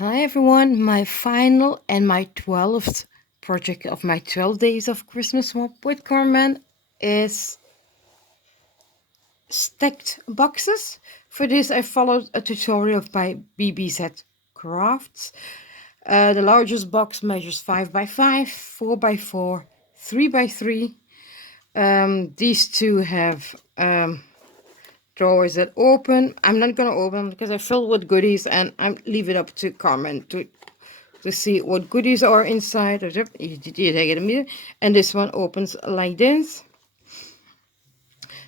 Hi everyone, my final and my 12th project of my 12 days of Christmas swap with Carmen is stacked boxes. For this I followed a tutorial by BBZ Crafts. The largest box measures 5 by 5, 4 by 4, 3 by 3. These two have drawers that open. I'm not gonna open because I filled with goodies and I leave it up to Carmen to see what goodies are inside. You take it a minute, and this one opens like this.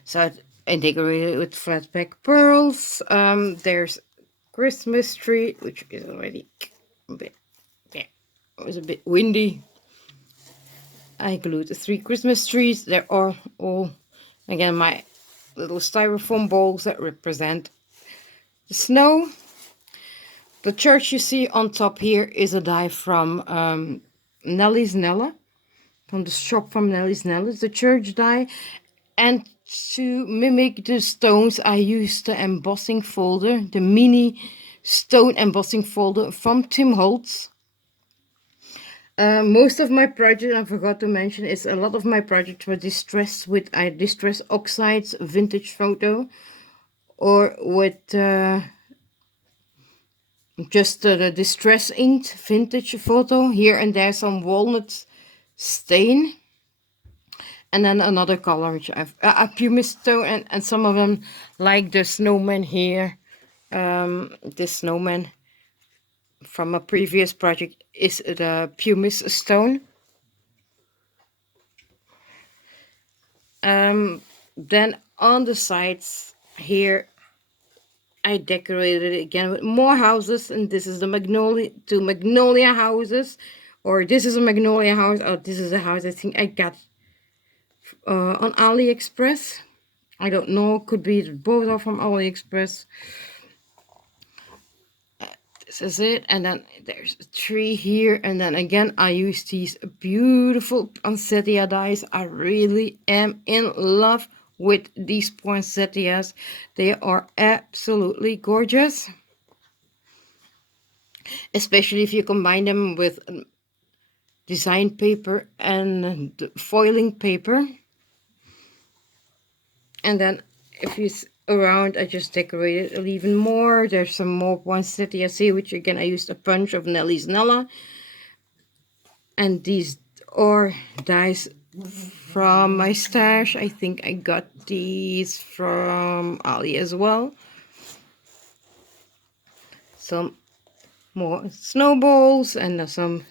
So I decorated it with flat back pearls. There's Christmas tree, which is already a bit, yeah, it was a bit windy. I glued the 3 Christmas trees. There are all, again, my little styrofoam balls that represent the snow. The church you see on top here is a die from Nelly's Nella, from the shop from Nelly's Nella. It's the church die. And to mimic the stones, I used the embossing folder, the mini stone embossing folder from Tim Holtz. Most of my project, I forgot to mention, is a lot of my projects were distressed with distress oxides, vintage photo, or with just the distress inked vintage photo. Here and there some walnut stain. And then another color, which I've a pumice stone, and some of them, like the snowman here. This snowman from a previous project is the pumice stone. Then on the sides here, I decorated it again with more houses, and this is the magnolia houses, or this is a magnolia house, or this is a house I think I got on AliExpress. I don't know, could be both are from AliExpress. This is it, and then there's a tree here, and then again I use these beautiful poinsettia dies. I really am in love with these poinsettias. They are absolutely gorgeous, especially if you combine them with design paper and foiling paper. And then if you around, I just decorated it even more. There's some more poinsettias here, which again I used a bunch of Nelly's Nella. And these are dies from my stash. I think I got these from Ali as well. Some more snowballs and some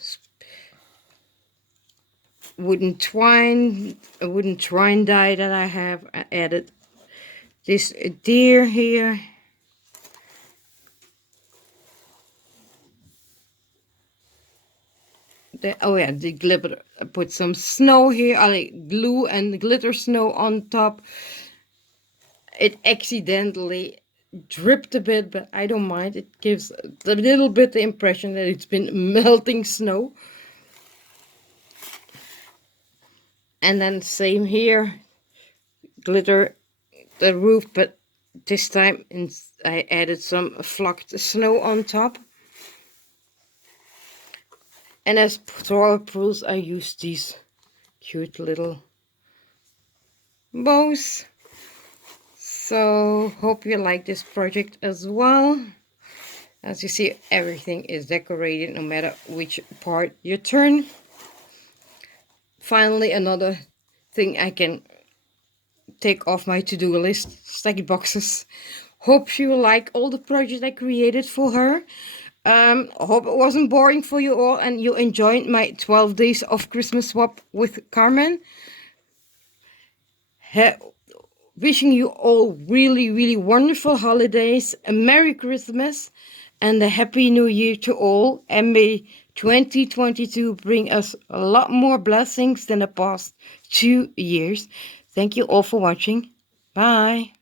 wooden twine, a wooden twine die that I have. I added this deer here. Oh yeah, the glitter. I put some snow here. I like glue and glitter snow on top. It accidentally dripped a bit, but I don't mind. It gives a little bit the impression that it's been melting snow. And then same here, glitter the roof, but this time I added some flocked snow on top. And as thrower pearls, I use these cute little bows. So hope you like this project as well. As you see, everything is decorated no matter which part you turn. Finally, another thing I can take off my to-do list, stack boxes. Hope you like all the projects I created for her. Hope it wasn't boring for you all and you enjoyed my 12 days of Christmas swap with Carmen. Wishing you all really wonderful holidays, a Merry Christmas, and a Happy New Year to all. And may 2022 bring us a lot more blessings than the past 2 years. Thank you all for watching. Bye.